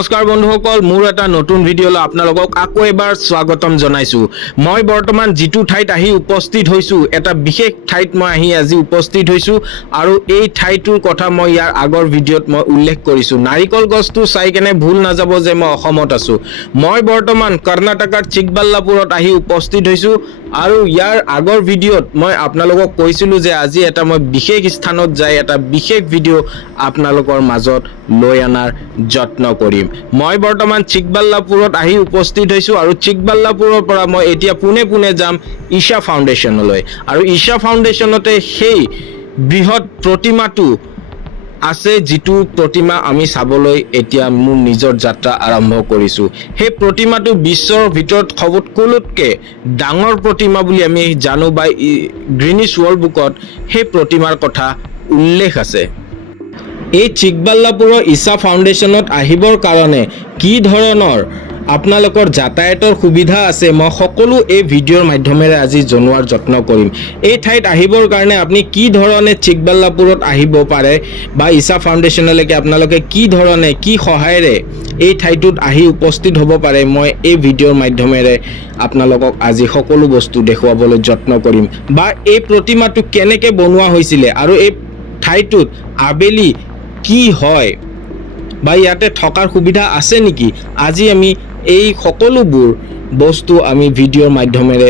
নমস্কাৰ বন্ধুসকল, মোৰ এটা নতুন ভিডিঅ'লৈ আপোনালোকক আকৌ এবাৰ স্বাগতম জনাইছো। মই বৰ্তমান যিটো ঠাইত আহি উপস্থিত হৈছো, এটা বিশেষ ঠাইত মই আহি আজি উপস্থিত হৈছো আৰু এই ঠাইটোৰ কথা মই ইয়াৰ আগৰ ভিডিঅ'ত মই উল্লেখ কৰিছো। নাৰিকল গছটো চাই কেনে ভুল নাযাব যে মই অসমত আছো। মই বৰ্তমান কৰ্ণাটকৰ চিকবাল্লাপুৰত আহি উপস্থিত হৈছো আৰু ইয়াৰ আগৰ ভিডিঅ'ত মই আপোনালোকক কৈছিলো যে আজি এটা মই বিশেষ স্থানত যাই এটা বিশেষ ভিডিঅ' আপোনালোকৰ মাজত লৈ আনাৰ যত্ন কৰিম। মই বৰ্তমান চিকবাল্লাপুৰত আহি উপস্থিত হৈছো আৰু চিকবাল্লাপুৰৰ পৰা মই এতিয়া পুনে যাম ঈশা ফাউণ্ডেশ্যনলৈ আৰু ঈশা ফাউণ্ডেশ্যনতে সেই বৃহৎ প্ৰতিমাটো আছে, যিটো প্ৰতিমা আমি চাবলৈ এতিয়া মোৰ নিজৰ যাত্ৰা আৰম্ভ কৰিছো। সেই প্ৰতিমাটো বিশ্বৰ ভিতৰত সবতকৈকে ডাঙৰ প্ৰতিমা বুলি আমি জানো বা গ্ৰিনিছ ৱৰ্ল্ড বুকত সেই প্ৰতিমাৰ কথা উল্লেখ আছে। এই চিকবাল্লাপুৰৰ ঈশা ফাউণ্ডেশ্যনত আহিবৰ কাৰণে কি ধৰণৰ আপোনালোকৰ যাতায়াতৰ সুবিধা আছে, মই সকলো এই ভিডিঅ'ৰ মাধ্যমেৰে আজি জনোৱাৰ যত্ন কৰিম। এই ঠাইত আহিবৰ কাৰণে আপুনি কি ধৰণে চিকবাল্লাপুৰত আহিব পাৰে বা ঈশা ফাউণ্ডেশ্যনলৈকে আপোনালোকে কি ধৰণে কি সহায়েৰে এই ঠাইটোত আহি উপস্থিত হ'ব পাৰে, মই এই ভিডিঅ'ৰ মাধ্যমেৰে আপোনালোকক আজি সকলো বস্তু দেখুৱাবলৈ যত্ন কৰিম। বা এই প্ৰতিমাটো কেনেকৈ বনোৱা হৈছিলে আৰু এই ঠাইটোত আবেলি কি হয় বা ইয়াতে থকাৰ সুবিধা আছে নেকি, আজি আমি এই সকলোবোৰ বস্তু আমি ভিডিঅ'ৰ মাধ্যমেৰে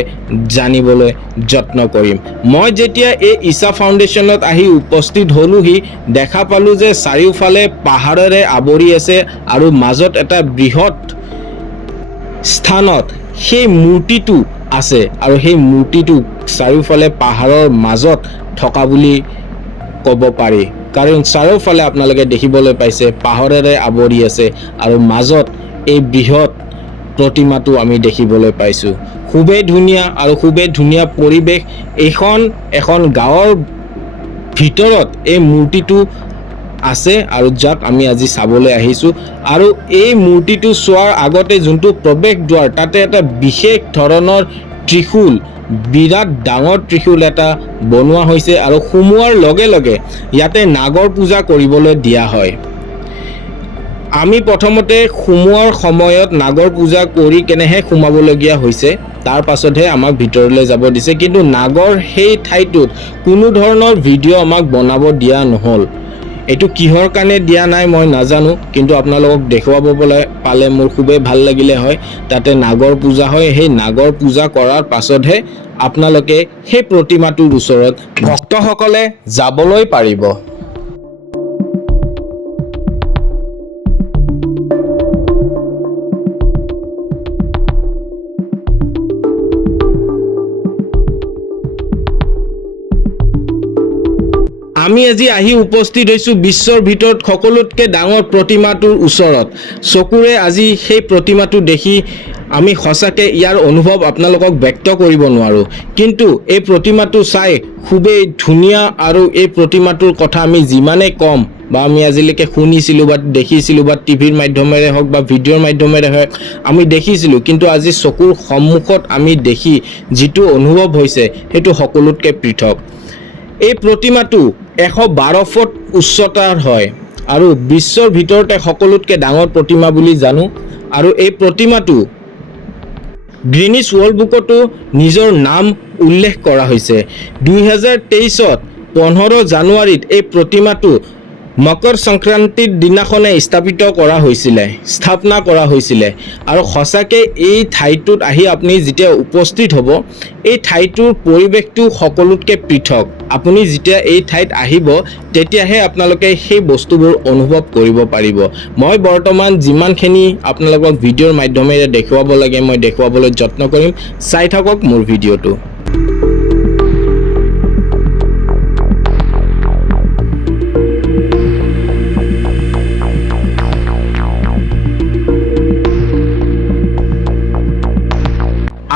জানিবলৈ যত্ন কৰিম। মই যেতিয়া এই ঈশা ফাউণ্ডেশ্যনত আহি উপস্থিত হ'লোহি, দেখা পালোঁ যে চাৰিওফালে পাহাৰেৰে আৱৰি আছে আৰু মাজত এটা বৃহৎ স্থানত সেই মূৰ্তিটো আছে আৰু সেই মূৰ্তিটো চাৰিওফালে পাহাৰৰ মাজত থকা বুলি ক'ব পাৰি, কাৰণ চাৰিওফালে আপোনালোকে দেখিবলৈ পাইছে পাহাৰেৰে আৱৰি আছে আৰু মাজত এই বৃহৎ প্ৰতিমাটো আমি দেখিবলৈ পাইছোঁ। খুবেই ধুনীয়া আৰু খুবেই ধুনীয়া পৰিৱেশ। এখন গাঁৱৰ ভিতৰত এই মূৰ্তিটো আছে আৰু যাক আমি আজি চাবলৈ আহিছোঁ। আৰু এই মূৰ্তিটো চোৱাৰ আগতে যোনটো প্ৰৱেশ দ্বাৰ, তাতে এটা বিশেষ ধৰণৰ ত্ৰিশূল, বিৰাট ডাঙৰ ত্ৰিশূল এটা বনোৱা হৈছে আৰু সোমোৱাৰ লগে লগে ইয়াতে নাগৰ পূজা কৰিবলৈ দিয়া হয়। আমি প্ৰথমতে সোমোৱাৰ সময়ত নাগৰ পূজা কৰি কেনেহে সোমাবলগীয়া হৈছে, তাৰ পাছতহে আমাক ভিতৰলৈ যাব দিছে, কিন্তু নাগৰ সেই ঠাইটোত কোনো ধৰণৰ ভিডিঅ' আমাক বনাব দিয়া নহ'ল। এইটো কিহৰ কাৰণে দিয়া নাই মই নাজানো, কিন্তু আপোনালোকক দেখুৱাব পালে মোৰ খুবেই ভাল লাগিলে হয়। তাতে নাগৰ পূজা হয়, সেই নাগৰ পূজা কৰাৰ পাছতহে আপোনালোকে সেই প্ৰতিমাটোৰ ওচৰত ভক্তসকলে যাবলৈ পাৰিব। আমি আজি আহি উপস্থিত হৈছোঁ বিশ্বৰ ভিতৰত সকলোতকৈ ডাঙৰ প্ৰতিমাটোৰ ওচৰত। চকুৰে আজি সেই প্ৰতিমাটো দেখি আমি সঁচাকৈ ইয়াৰ অনুভৱ আপোনালোকক ব্যক্ত কৰিব নোৱাৰোঁ, কিন্তু এই প্ৰতিমাটো চাই খুবেই ধুনীয়া আৰু এই প্ৰতিমাটোৰ কথা আমি যিমানেই কম বা আমি আজিলৈকে শুনিছিলোঁ বা দেখিছিলোঁ বা টিভিৰ মাধ্যমেৰে হওক বা ভিডিঅ'ৰ মাধ্যমেৰে হওক আমি দেখিছিলোঁ, কিন্তু আজি চকুৰ সন্মুখত আমি দেখি যিটো অনুভৱ হৈছে সেইটো সকলোতকৈ পৃথক। এই প্ৰতিমাটো 112 ফুট উচ্চতাৰ হয় আৰু বিশ্বৰ ভিতৰতে সকলোতকৈ ডাঙৰ প্ৰতিমা বুলি জানো। আৰু এই প্ৰতিমাটো গ্ৰিনিছ ৱৰ্ল্ড বুকতো নিজৰ নাম উল্লেখ কৰা হৈছে। 2023 15 জানুৱাৰীত এই প্ৰতিমাটো মকৰ সংক্ৰান্তিৰ দিনাখনে স্থাপনা কৰা হৈছিলে আৰু সঁচাকৈ এই ঠাইটোত আহি আপুনি যেতিয়া উপস্থিত হ'ব, এই ঠাইটোৰ পৰিৱেশটো সকলোতকৈ পৃথক। আপুনি যেতিয়া এই ঠাইত আহিব তেতিয়াহে আপোনালোকে সেই বস্তুবোৰ অনুভৱ কৰিব পাৰিব। মই বৰ্তমান যিমানখিনি আপোনালোকক ভিডিঅ'ৰ মাধ্যমেৰে দেখুৱাব লাগে মই দেখুৱাবলৈ যত্ন কৰিম। চাই থাকক মোৰ ভিডিঅ'টো।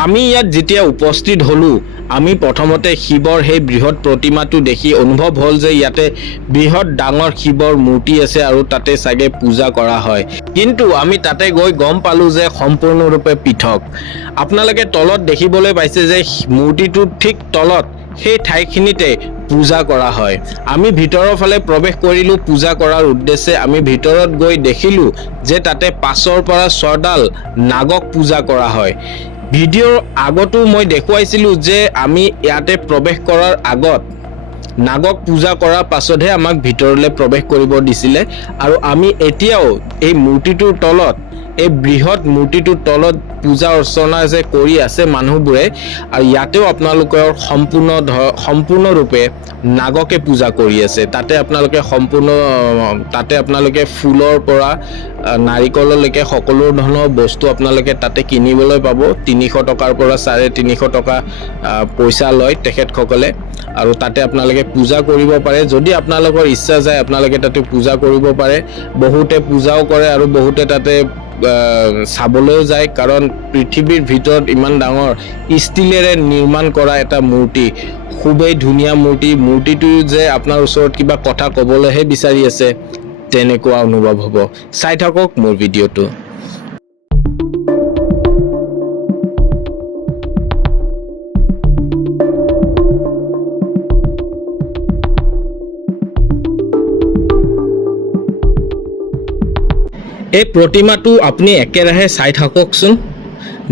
আমি ইয়াত যেতিয়া উপস্থিত হ'লোঁ, আমি প্ৰথমতে শিৱৰ সেই বৃহৎ প্ৰতিমাটো দেখি অনুভৱ হ'ল যে ইয়াতে বৃহৎ ডাঙৰ শিৱৰ মূৰ্তি আছে আৰু তাতে চাগে পূজা কৰা হয়, কিন্তু আমি তাতে গৈ গম পালোঁ যে সম্পূৰ্ণৰূপে পৃথক। আপোনালোকে তলত দেখিবলৈ পাইছে যে মূৰ্তিটোৰ ঠিক তলত সেই ঠাইখিনিতে পূজা কৰা হয়। আমি ভিতৰৰ ফালে প্ৰৱেশ কৰিলোঁ পূজা কৰাৰ উদ্দেশ্যে। আমি ভিতৰত গৈ দেখিলোঁ যে তাতে 5ৰ পৰা 6ডাল নাগক পূজা কৰা হয়। ভিডিঅ'ৰ আগতো মই দেখুৱাইছিলোঁ যে আমি ইয়াতে প্ৰৱেশ কৰাৰ আগত নাগক পূজা কৰাৰ পাছতহে আমাক ভিতৰলৈ প্ৰৱেশ কৰিব দিছিলে। আৰু আমি এতিয়াও এই মূৰ্তিটোৰ তলত, এই বৃহৎ মূৰ্তিটোৰ তলত পূজা অৰ্চনা যে কৰি আছে মানুহবোৰে, আৰু ইয়াতেও আপোনালোকৰ সম্পূৰ্ণৰূপে নাগকে পূজা কৰি আছে। তাতে আপোনালোকে ফুলৰ পৰা নাৰিকললৈকে সকলো ধৰণৰ বস্তু আপোনালোকে তাতে কিনিবলৈ পাব। 300 টকাৰ পৰা 350 টকা পইচা লয় তেখেতসকলে, আৰু তাতে আপোনালোকে পূজা কৰিব পাৰে। যদি আপোনালোকৰ ইচ্ছা যায় আপোনালোকে তাতে পূজা কৰিব পাৰে। বহুতে পূজাও কৰে আৰু বহুতে তাতে চাবলৈও যায়, কাৰণ পৃথিৱীৰ ভিতৰত ইমান ডাঙৰ ষ্টীলেৰে নিৰ্মাণ কৰা এটা মূৰ্তি, খুবেই ধুনীয়া মূৰ্তি। মূৰ্তিটো যে আপোনাৰ ওচৰত কিবা কথা ক'বলৈহে বিচাৰি আছে তেনেকুৱা অনুভৱ হ'ব। চাই থাকক মোৰ ভিডিঅ'টো। এই প্ৰতিমাটো আপুনি একেৰাহে চাই থাককচোন।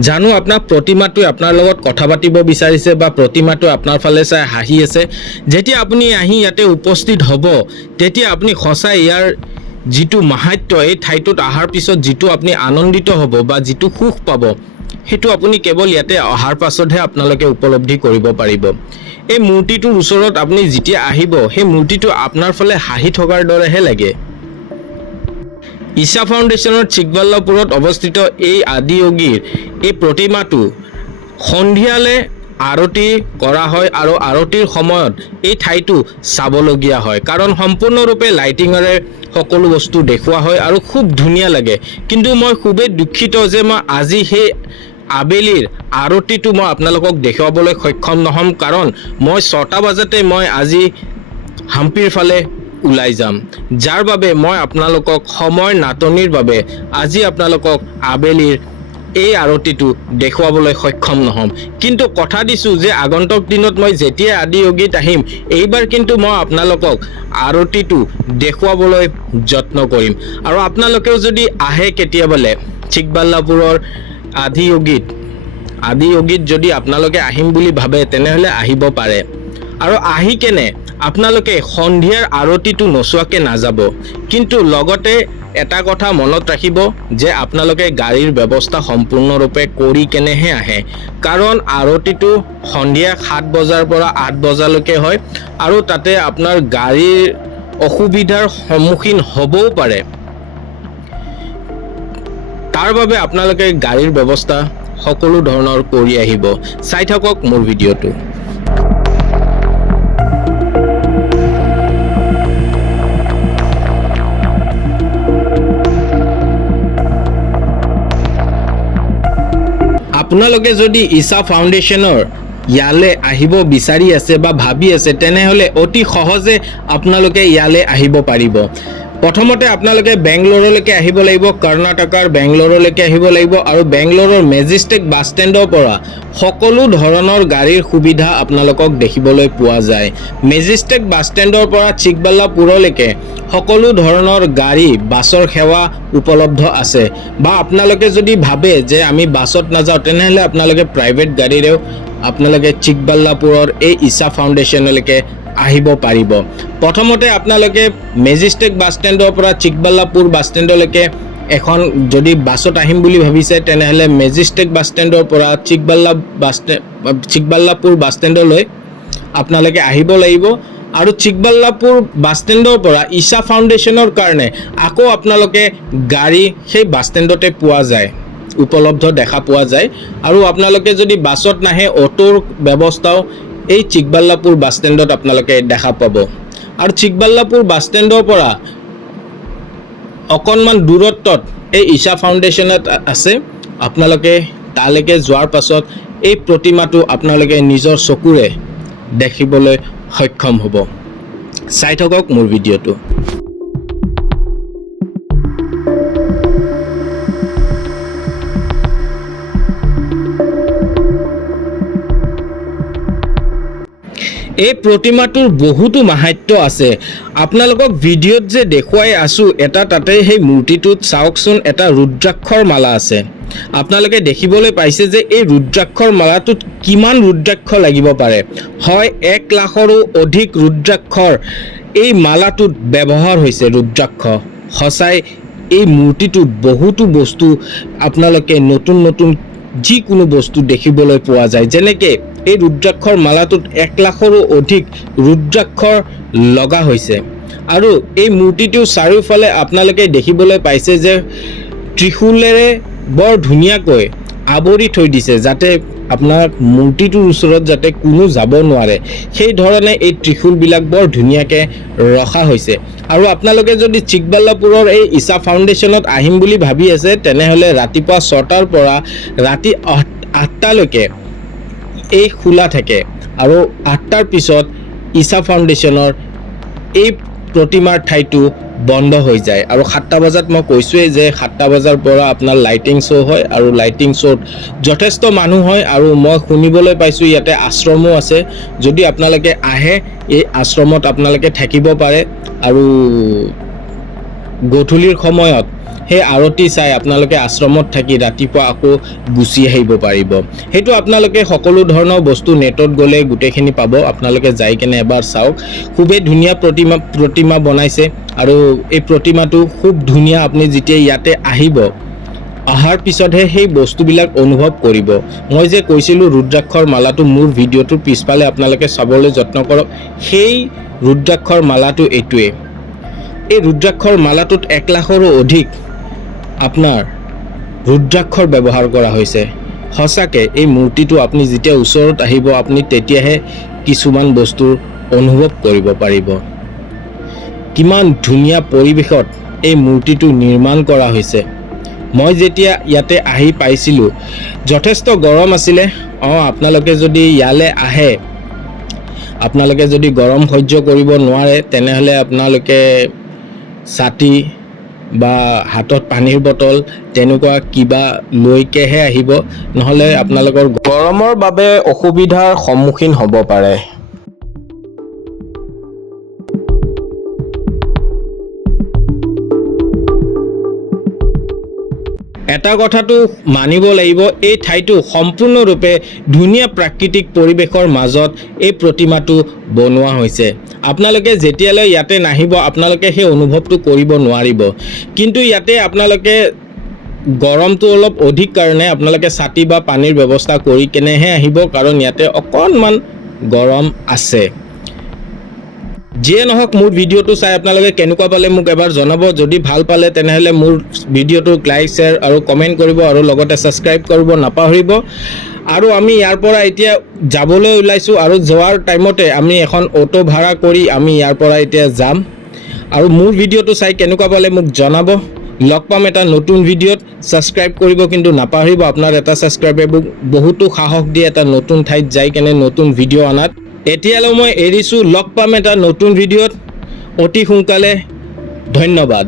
জানো আপোনাৰ প্ৰতিমাটোৱে আপোনাৰ লগত কথা পাতিব বিচাৰিছে বা প্ৰতিমাটো আপোনাৰ ফালে চাই হাঁহি আছে। যেতিয়া আপুনি আহি ইয়াতে উপস্থিত হ'ব তেতিয়া আপুনি সঁচাই ইয়াৰ যিটো মাহাত্ম্য, এই ঠাইটোত অহাৰ পিছত যিটো আপুনি আনন্দিত হ'ব বা যিটো সুখ পাব, সেইটো আপুনি কেৱল ইয়াতে অহাৰ পাছতহে আপোনালোকে উপলব্ধি কৰিব পাৰিব। এই মূৰ্তিটোৰ ওচৰত আপুনি যেতিয়া আহিব সেই মূৰ্তিটো আপোনাৰ ফালে হাঁহি থকাৰ দৰেহে লাগে। ঈশা ফাউণ্ডেশ্যনৰ চিকবাল্লাপুৰত অৱস্থিত এই আদিয়োগীৰ এই প্ৰতিমাটো সন্ধিয়ালৈ আৰতি কৰা হয়, আৰু আৰতিৰ সময়ত এই ঠাইটো চাবলগীয়া হয়, কাৰণ সম্পূৰ্ণৰূপে লাইটিঙেৰে সকলো বস্তু দেখুওৱা হয় আৰু খুব ধুনীয়া লাগে। কিন্তু মই খুবেই দুখিত যে মই আজি সেই আবেলিৰ আৰতিটো মই আপোনালোকক দেখুৱাবলৈ সক্ষম নহ'ম, কাৰণ মই 6টা বজাতে মই আজি হাম্পিৰ ফালে ওলাই যাম, যাৰ বাবে মই আপোনালোকক সময় নাটনিৰ বাবে আজি আপোনালোকক আবেলিৰ এই আৰতিটো দেখুৱাবলৈ সক্ষম নহ'ম। কিন্তু কথা দিছোঁ যে আগন্তুক দিনত মই যেতিয়া আদিয়োগীত আহিম, এইবাৰ কিন্তু মই আপোনালোকক আৰতিটো দেখুৱাবলৈ যত্ন কৰিম। আৰু আপোনালোকেও যদি আহে কেতিয়াবালে চিকবাল্লাপুৰৰ আদিয়োগীত যদি আপোনালোকে আহিম বুলি ভাবে তেনেহ'লে আহিব পাৰে। আৰু আহি কেনে আপোনালোকে সন্ধিয়াৰ আৰতিটো নোচোৱাকৈ নাযাব। কিন্তু লগতে এটা কথা মনত ৰাখিব যে আপোনালোকে গাড়ীৰ ব্যৱস্থা সম্পূৰ্ণৰূপে কৰি কেনেহে আহে, কাৰণ আৰতিটো সন্ধিয়া 7 বজাৰ পৰা 8 বজালৈকে হয়, আৰু তাতে আপোনাৰ গাড়ীৰ অসুবিধাৰ সন্মুখীন হ'বও পাৰে। তাৰ বাবে আপোনালোকে গাড়ীৰ ব্যৱস্থা সকলো ধৰণৰ কৰি আহিব। চাই থাকক মোৰ ভিডিঅ'টো। আপোনালোকে যদি ঈশা ফাউণ্ডেশ্যনৰ ইয়ালৈ আহিব বিচাৰি আছে বা ভাবি আছে তেনেহ'লে অতি সহজে আপোনালোকে ইয়ালৈ আহিব পাৰিব। প্ৰথমতে আপোনালোকে বেংগলোৰলৈকে আহিব লাগিব, কৰ্ণাটকাৰ বেংগলোৰলৈকে আহিব লাগিব, আৰু বেংগলোৰৰ মেজেষ্টিক বাছ ষ্টেণ্ডৰ পৰা সকলো ধৰণৰ গাড়ীৰ সুবিধা আপোনালোকক দেখিবলৈ পোৱা যায়। মেজেষ্টিক বাছ ষ্টেণ্ডৰ পৰা চিকবাল্লাপুৰলৈকে সকলো ধৰণৰ গাড়ী বাছৰ সেৱা উপলব্ধ আছে। বা আপোনালোকে যদি ভাবে যে আমি বাছত নাযাওঁ তেনেহ'লে আপোনালোকে প্ৰাইভেট গাড়ীৰেও আপোনালোকে চিকবাল্লাপুৰৰ এই ঈশা ফাউণ্ডেশ্যনলৈকে আহিব পাৰিব। প্ৰথমতে আপোনালোকে মেজেষ্টিক বাছ ষ্টেণ্ডৰ পৰা চিকবাল্লাপুৰ বাছ ষ্টেণ্ডলৈকে এখন যদি বাছত আহিম বুলি ভাবিছে তেনেহ'লে মেজেষ্টিক বাছ ষ্টেণ্ডৰ পৰা চিকবাল্লাপুৰ বাছ ষ্টেণ্ডলৈ আপোনালোকে আহিব লাগিব। আৰু চিকবাল্লাপুৰ বাছ ষ্টেণ্ডৰ পৰা ঈশা ফাউণ্ডেশ্যনৰ কাৰণে আকৌ আপোনালোকে গাড়ী সেই বাছ ষ্টেণ্ডতে পোৱা যায়, উপলব্ধ দেখা পোৱা যায়। আৰু আপোনালোকে যদি বাছত নাহে অটোৰ ব্যৱস্থাও এই চিকবাল্লাপুৰ বাছ ষ্টেণ্ডত আপোনালোকে দেখা পাব। আৰু চিকবাল্লাপুৰ বাছ ষ্টেণ্ডৰ পৰা অকণমান দূৰত্বত এই ঈশা ফাউণ্ডেশ্যনত আছে। আপোনালোকে তালৈকে যোৱাৰ পাছত এই প্ৰতিমাটো আপোনালোকে নিজৰ চকুৰে দেখিবলৈ সক্ষম হ'ব। চাই থাকক মোৰ ভিডিঅ'টো। এই প্ৰতিমাটোৰ বহুতো মাহাত্য আছে আপোনালোকক ভিডিঅ'ত যে দেখুৱাই আছো এটা তাতে সেই মূৰ্তিটোত চাওকচোন এটা ৰুদ্ৰাক্ষৰ মালা আছে আপোনালোকে দেখিবলৈ পাইছে যে এই ৰুদ্ৰাক্ষৰ মালাটোত কিমান ৰুদ্ৰাক্ষ লাগিব পাৰে হয় 1 লাখৰো অধিক ৰুদ্ৰাক্ষৰ এই মালাটোত ব্যৱহাৰ হৈছে ৰুদ্ৰাক্ষ হসাই এই মূৰ্তিটোত বহুতো বস্তু আপোনালোকে নতুন নতুন যিকোনো বস্তু দেখিবলৈ পোৱা যায় যেনেকে এই ৰুদ্ৰাক্ষৰ মালাটোত 1 লাখৰো অধিক ৰুদ্ৰাক্ষৰ লগা হৈছে আৰু এই মূৰ্তিটোৰ চাৰিওফালে আপোনালোকে দেখিবলৈ পাইছে যে ত্ৰিশূলেৰে বৰ ধুনীয়াকৈ আৱৰি থৈ দিছে যাতে আপোনাৰ মূৰ্তিটোৰ ওচৰত যাতে কোনো যাব নোৱাৰে সেই ধৰণে এই ত্ৰিশূলবিলাক বৰ ধুনীয়াকৈ ৰখা হৈছে আৰু আপোনালোকে যদি চিকবাল্লাপুৰৰ এই ইশা ফাউণ্ডেশ্যনত আহিম বুলি ভাবি আছে তেনেহ'লে ৰাতিপুৱা 6টাৰ পৰা ৰাতি 8টালৈকে এই খোলা থাকে আৰু 8টাৰ পিছত ইশা ফাউণ্ডেশ্যনৰ এই প্ৰতিমাৰ ঠাইটো বন্ধ হৈ যায় আৰু 7টা বজাত মই কৈছোৱেই যে 7টা বজাৰ পৰা আপোনাৰ লাইটিং শ্ব' হয় আৰু লাইটিং শ্ব'ত যথেষ্ট মানুহ হয় আৰু মই শুনিবলৈ পাইছোঁ ইয়াতে আশ্ৰমো আছে যদি আপোনালোকে আহে এই আশ্ৰমত আপোনালোকে থাকিব পাৰে আৰু গধূলিৰ সময়ত সেই আৰতি চাই আপোনালোকে আশ্ৰমত থাকি ৰাতিপুৱা আকৌ গুচি আহিব পাৰিব হেতু আপোনালোকে সকলো ধৰণৰ বস্তু নেটত গলে গুটেখিনি পাব আপোনালোকে যাই কেনে এবাৰ চাওক খুবেই ধুনীয়া প্ৰতিমা বনাইছে আৰু এই প্ৰতিমাটো খুব ধুনীয়া আপুনি যেতিয়া ইয়াতে আহিব আহাৰ পিছতহে সেই বস্তুবিলাক অনুভৱ কৰিব মই যে কৈছিলোঁ ৰুদ্ৰাক্ষৰ মালাটো মোৰ ভিডিঅ'টোৰ পিছফালে আপোনালোকে চাবলৈ যত্ন কৰক সেই ৰুদ্ৰাক্ষৰ মালাটো এইটোৱে এই ৰুদ্ৰাক্ষৰ মালাটোত 1 লাখৰো অধিক আপোনাৰ ৰুদ্ৰাক্ষৰ ব্যৱহাৰ কৰা হৈছে হসাকে এই মূৰ্তিটো আপুনি যেতিয়া ওচৰত আহিব আপুনি তেতিয়াহে কিছুমান বস্তুৰ অনুভৱ কৰিব পাৰিব কিমান ধুনীয়া পৰিবেশত এই মূৰ্তিটো নিৰ্মাণ কৰা হৈছে মই যেতিয়া ইয়াতে আহি পাইছিলোঁ যথেষ্ট গৰম আছিলে আপোনালোকে যদি ইয়ালে আহে আপোনালোকে যদি গৰম সহ্য কৰিব নোৱাৰে তেনেহ'লে আপোনালোকে ছাতি বা হাতত পানীৰ বটল তেনেকুৱা কিবা লৈকেহে আহিব নহ'লে আপোনালোকৰ গৰমৰ বাবে অসুবিধাৰ সন্মুখীন হ'ব পাৰে এটা কথাটো মানিব লাগিব এই ঠাইটো সম্পূৰ্ণৰূপে ধুনীয়া প্ৰাকৃতিক পৰিৱেশৰ মাজত এই প্ৰতিমাটো বনোৱা হৈছে আপোনালোকে যেতিয়ালৈ ইয়াতে নাহিব আপোনালোকে সেই অনুভৱটো কৰিব নোৱাৰিব কিন্তু ইয়াতে আপোনালোকে গৰমটো অলপ অধিক কাৰণে আপোনালোকে ছাতি বা পানীৰ ব্যৱস্থা কৰি কেনেহে আহিব কাৰণ ইয়াতে অকণমান গৰম আছে যিয়ে নহওক মোৰ ভিডিঅ'টো চাই আপোনালোকে কেনেকুৱা পালে মোক এবাৰ জনাব যদি ভাল পালে তেনেহ'লে মোৰ ভিডিঅ'টোক লাইক শ্বেয়াৰ আৰু কমেণ্ট কৰিব আৰু লগতে ছাবস্ক্ৰাইব কৰিব নাপাহৰিব আৰু আমি ইয়াৰ পৰা এতিয়া যাবলৈ ওলাইছোঁ আৰু যোৱাৰ টাইমতে আমি এখন অটো ভাড়া কৰি আমি ইয়াৰ পৰা এতিয়া যাম আৰু মোৰ ভিডিঅ'টো চাই কেনেকুৱা পালে মোক জনাব লগ পাম এটা নতুন ভিডিঅ'ত ছাবস্ক্ৰাইব কৰিব কিন্তু নাপাহৰিব আপোনাৰ এটা ছাবস্ক্ৰাইবে মোক বহুতো সাহস দিয়ে এটা নতুন ঠাইত যাই কেনে নতুন ভিডিঅ' অনাত এতিয়ালৈ মই এৰিছোঁ লগ পাম এটা নতুন ভিডিঅ'ত অতি সোনকালে ধন্যবাদ